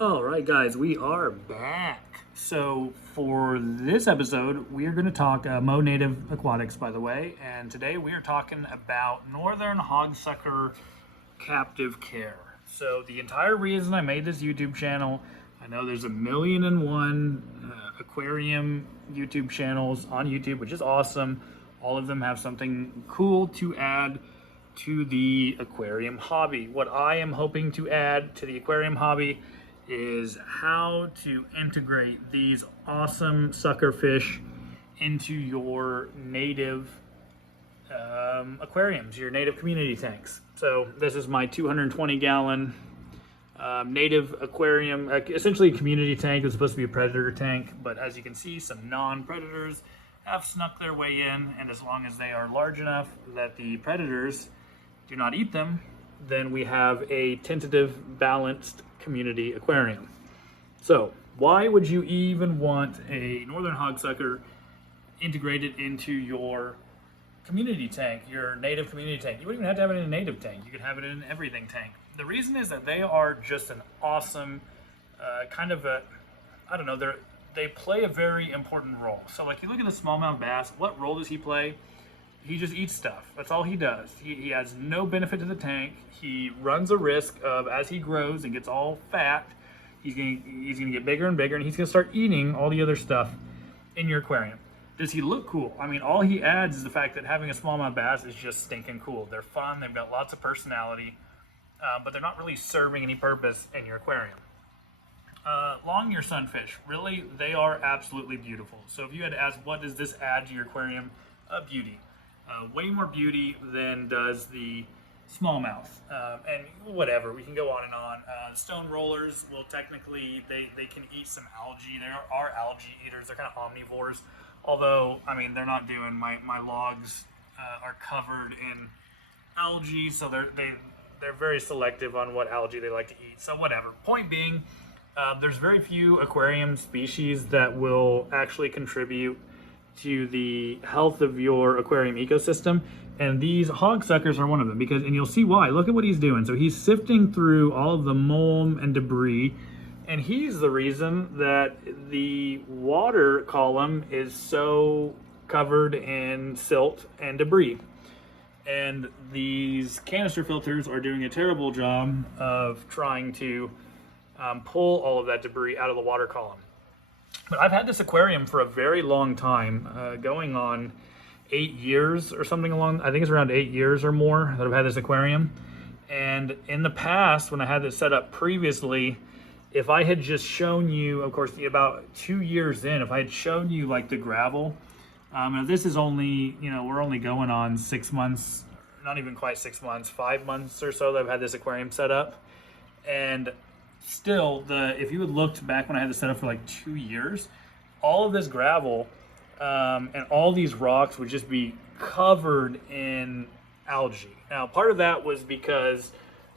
All right, guys, we are back. So for this episode, we are going to talk Mo Native Aquatics, by the way, and today we are talking about Northern Hogsucker Captive Care. So the entire reason I made this YouTube channel, I know there's 1,000,001 aquarium YouTube channels on YouTube, which is awesome. All of them have something cool to add to the aquarium hobby. What I am hoping to add to the aquarium hobby is how to integrate these awesome sucker fish into your native aquariums, your native community tanks. So this is my 220-gallon native aquarium, essentially a community tank. It's supposed to be a predator tank, but as you can see, some non-predators have snuck their way in, and as long as they are large enough that the predators do not eat them, then we have a tentative, balanced community aquarium. So why would you even want a Northern Hogsucker integrated into your community tank, your native community tank? You wouldn't even have to have it in a native tank. You could have it in an everything tank. The reason is that they are just an awesome kind of a, I don't know, they play a very important role. So like you look at the smallmouth bass, what role does he play? He just eats stuff. That's all he does. He has no benefit to the tank. He runs a risk of, as he grows and gets all fat, he's gonna get bigger and bigger, and he's gonna start eating all the other stuff in your aquarium. Does he look cool? I mean, all he adds is the fact that having a smallmouth bass is just stinking cool. They're fun. They've got lots of personality, but they're not really serving any purpose in your aquarium. Long-ear sunfish, really, they are absolutely beautiful. So if you had to ask, what does this add to your aquarium? Beauty. Way more beauty than does the smallmouth. And whatever, we can go on and on. Stone rollers, well, technically, they can eat some algae. There are algae eaters. They're kind of omnivores. Although, I mean, they're not doing, my logs are covered in algae, so they're very selective on what algae they like to eat. So whatever. Point being, there's very few aquarium species that will actually contribute to the health of your aquarium ecosystem, and these hogsuckers are one of them, and you'll see why. Look at what he's doing. So he's sifting through all of the mold and debris, and he's the reason that the water column is so covered in silt and debris. And these canister filters are doing a terrible job of trying to pull all of that debris out of the water column. But I've had this aquarium for a very long time, going on 8 years or something along, I think it's around 8 years or more that I've had this aquarium. And in the past, when I had this set up previously, if I had just shown you, of course, about 2 years in, if I had shown you like the gravel, and this is only, we're only going on 6 months, not even quite 6 months, 5 months or so that I've had this aquarium set up. And still, if you had looked back when I had this set up for like 2 years, all of this gravel and all these rocks would just be covered in algae. Now, part of that was because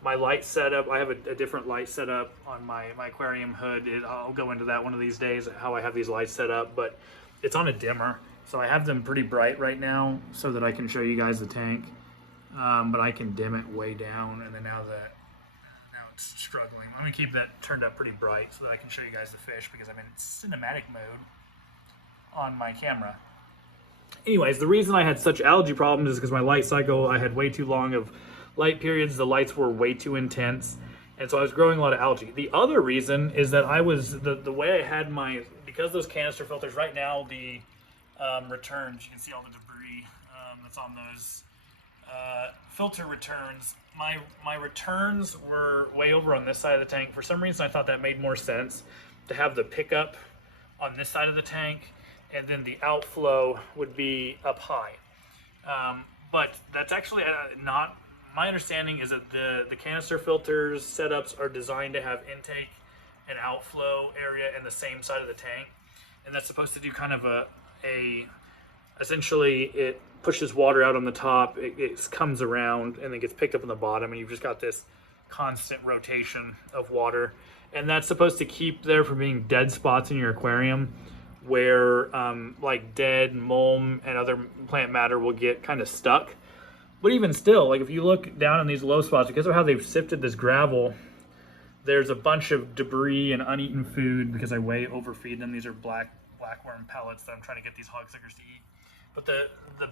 my light setup, I have a different light setup on my aquarium hood. I'll go into that one of these days, how I have these lights set up, but it's on a dimmer. So I have them pretty bright right now so that I can show you guys the tank, but I can dim it way down, and then now it's struggling. Let me keep that turned up pretty bright so that I can show you guys the fish, because I'm in cinematic mode on my camera. Anyways, the reason I had such algae problems is because my light cycle, I had way too long of light periods. The lights were way too intense, and so I was growing a lot of algae. The other reason is that I was, the way I had because those canister filters, right now the returns, you can see all the debris that's on those filter returns. My returns were way over on this side of the tank. For some reason, I thought that made more sense to have the pickup on this side of the tank, and then the outflow would be up high. But that's actually not, my understanding is that the canister filters setups are designed to have intake and outflow area in the same side of the tank. And that's supposed to do kind of essentially it pushes water out on the top, it comes around and then gets picked up on the bottom, and you've just got this constant rotation of water. And that's supposed to keep there from being dead spots in your aquarium where like dead mulm and other plant matter will get kind of stuck. But even still, like if you look down in these low spots, because of how they've sifted this gravel there's a bunch of debris and uneaten food because I way overfeed them. These are blackworm pellets that I'm trying to get these hogsuckers to eat. But the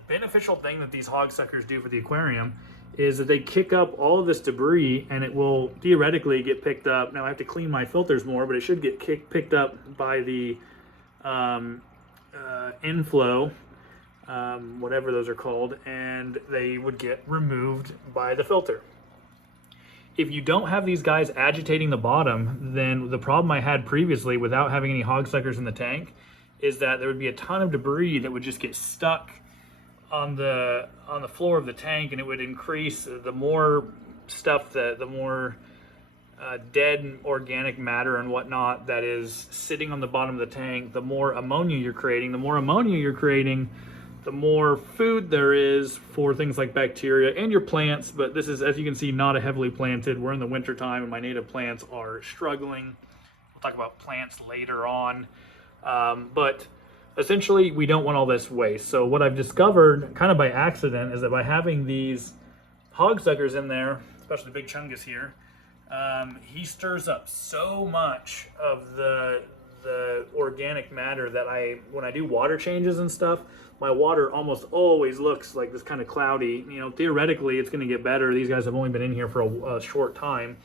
beneficial thing that these hogsuckers do for the aquarium is that they kick up all of this debris, and it will theoretically get picked up. Now I have to clean my filters more, but it should get picked up by the inflow, whatever those are called, and they would get removed by the filter. If you don't have these guys agitating the bottom, then the problem I had previously without having any hogsuckers in the tank is that there would be a ton of debris that would just get stuck on the floor of the tank, and it would increase. The more stuff, the more dead organic matter and whatnot that is sitting on the bottom of the tank, the more ammonia you're creating. The more ammonia you're creating, the more food there is for things like bacteria and your plants. But this is, as you can see, not a heavily planted. We're in the winter time and my native plants are struggling. We'll talk about plants later on. But essentially we don't want all this waste. So what I've discovered kind of by accident is that by having these hogsuckers in there, especially Big Chungus here, he stirs up so much of the organic matter that when I do water changes and stuff, my water almost always looks like this kind of cloudy. You know, theoretically it's going to get better. These guys have only been in here for a short time.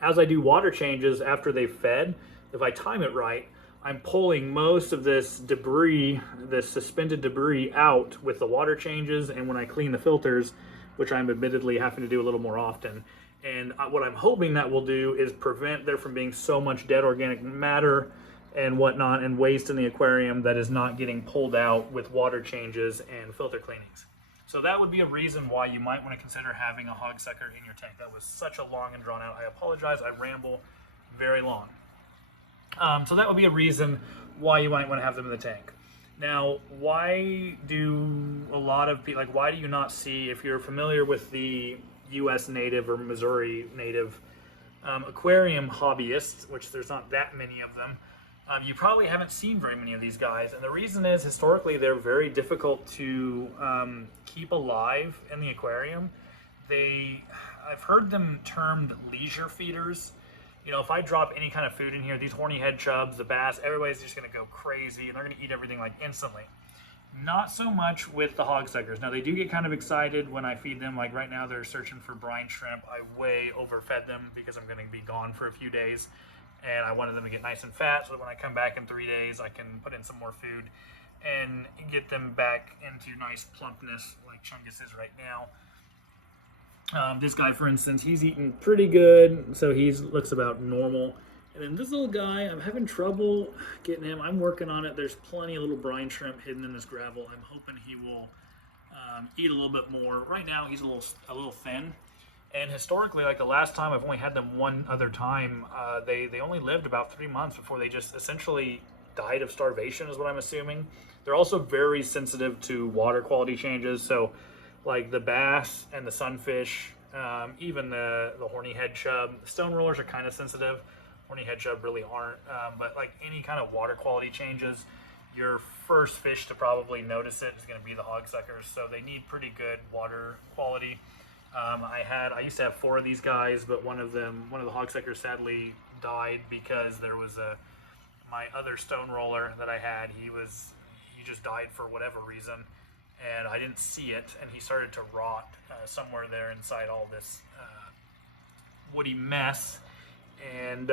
As I do water changes after they've fed, if I time it right, I'm pulling most of this debris, this suspended debris, out with the water changes and when I clean the filters, which I'm admittedly having to do a little more often. And what I'm hoping that will do is prevent there from being so much dead organic matter and whatnot and waste in the aquarium that is not getting pulled out with water changes and filter cleanings. So that would be a reason why you might want to consider having a hogsucker in your tank. That was such a long and drawn out. I apologize, I ramble very long. So that would be a reason why you might want to have them in the tank. Now, why do a lot of people, why do you not see, if you're familiar with the US native or Missouri native aquarium hobbyists, which there's not that many of them, you probably haven't seen very many of these guys. And the reason is, historically, they're very difficult to keep alive in the aquarium. I've heard them termed leisure feeders. You know, if I drop any kind of food in here, these horny head chubs, the bass, everybody's just gonna go crazy and they're gonna eat everything like instantly. Not so much with the hogsuckers. Now they do get kind of excited when I feed them. Like right now they're searching for brine shrimp. I way overfed them because I'm gonna be gone for a few days and I wanted them to get nice and fat so that when I come back in 3 days I can put in some more food and get them back into nice plumpness like Chungus is right now. This guy, for instance, he's eating pretty good, so he looks about normal. And then this little guy, I'm having trouble getting him. I'm working on it. There's plenty of little brine shrimp hidden in this gravel. I'm hoping he will eat a little bit more. Right now, he's a little thin. And historically, like the last time, I've only had them one other time. They only lived about 3 months before they just essentially died of starvation, is what I'm assuming. They're also very sensitive to water quality changes. So like the bass and the sunfish, even the horny head chub. The stone rollers are kind of sensitive. Horny head chub really aren't. But like any kind of water quality changes, your first fish to probably notice it is going to be the hogsuckers. So they need pretty good water quality. I used to have 4 of these guys, but one of the hogsuckers sadly died because there was my other stone roller that I had. He just died for whatever reason. And I didn't see it, and he started to rot somewhere there inside all this woody mess. And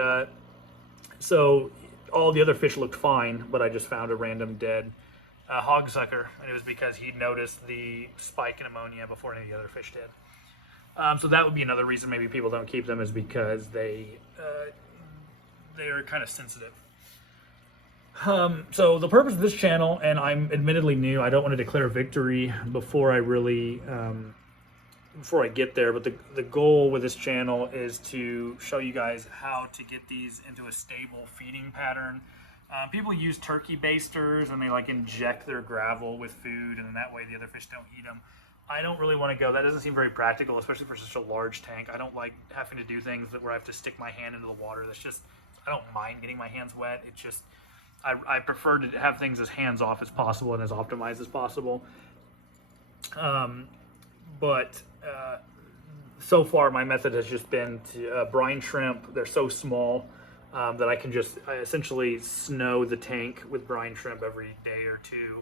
so all the other fish looked fine, but I just found a random dead hogsucker, and it was because he noticed the spike in ammonia before any of the other fish did. So that would be another reason maybe people don't keep them, is because they're kind of sensitive. So the purpose of this channel, and I'm admittedly new, I don't want to declare victory before I really, before I get there, but the goal with this channel is to show you guys how to get these into a stable feeding pattern. People use turkey basters and they like inject their gravel with food, and then that way the other fish don't eat them. I don't really want to go. That doesn't seem very practical, especially for such a large tank. I don't like having to do things where I have to stick my hand into the water. I don't mind getting my hands wet. It's just, I prefer to have things as hands-off as possible and as optimized as possible. so far my method has just been to brine shrimp. They're so small that I can just essentially snow the tank with brine shrimp every day or two,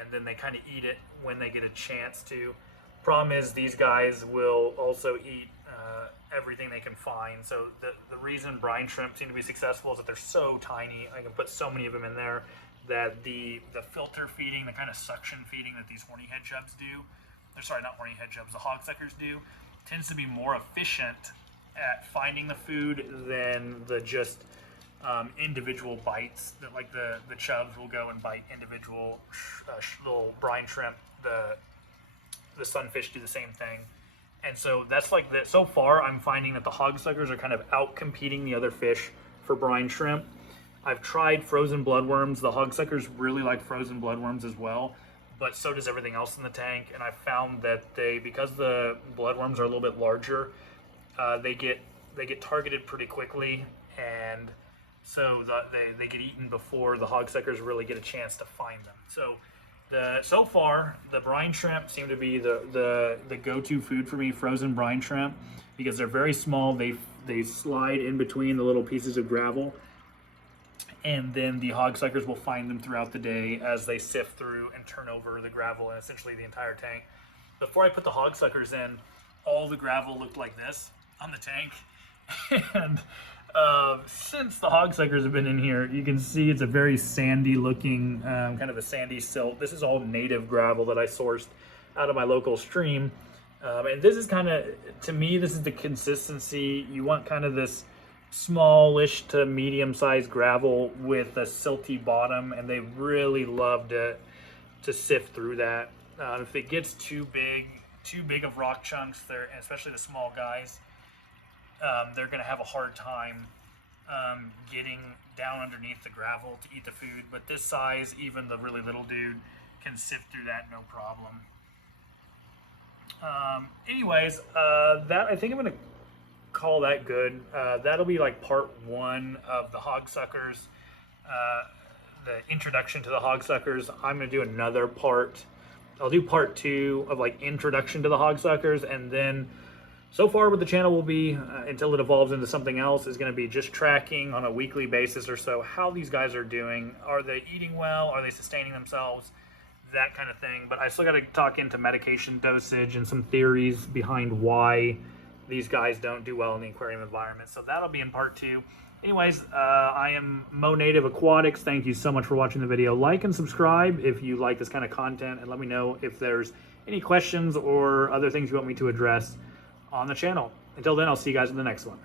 and then they kind of eat it when they get a chance to. Problem is, these guys will also eat everything they can find. So the reason brine shrimp seem to be successful is that they're so tiny. I can put so many of them in there that the filter feeding, the kind of suction feeding that these horny head chubs do, or sorry, not horny head chubs, the hogsuckers do, tends to be more efficient at finding the food than the just individual bites. That like the chubs will go and bite individual little brine shrimp. The sunfish do the same thing. And so that's like the, so far I'm finding that the hogsuckers are kind of out competing the other fish for brine shrimp. I've tried frozen bloodworms. The hogsuckers really like frozen bloodworms as well, but so does everything else in the tank. And I found that because the bloodworms are a little bit larger, they get targeted pretty quickly, and so they get eaten before the hogsuckers really get a chance to find them. So far, the brine shrimp seem to be the go-to food for me, frozen brine shrimp, because they're very small. They slide in between the little pieces of gravel, and then the hogsuckers will find them throughout the day as they sift through and turn over the gravel and essentially the entire tank. Before I put the hogsuckers in, all the gravel looked like this on the tank, and since the hogsuckers have been in here, you can see it's a very sandy looking, kind of a sandy silt. This is all native gravel that I sourced out of my local stream. And this is kind of, to me, this is the consistency. You want kind of this smallish to medium-sized gravel with a silty bottom, and they really love to sift through that. If it gets too big of rock chunks, especially the small guys, they're going to have a hard time getting down underneath the gravel to eat the food. But this size, even the really little dude can sift through that no problem. Anyways, that I think I'm going to call that good. That'll be like part one of the hogsuckers, the introduction to the hogsuckers. I'm going to do another part. I'll do part two of like introduction to the hogsuckers, and then so far what the channel will be until it evolves into something else is going to be just tracking on a weekly basis or so how these guys are doing. Are they eating well? Are they sustaining themselves? That kind of thing. But I still got to talk into medication dosage and some theories behind why these guys don't do well in the aquarium environment. So that'll be in part two. Anyways, I am Mo Native Aquatics. Thank you so much for watching the video. Like and subscribe if you like this kind of content, and let me know if there's any questions or other things you want me to address on the channel. Until then, I'll see you guys in the next one.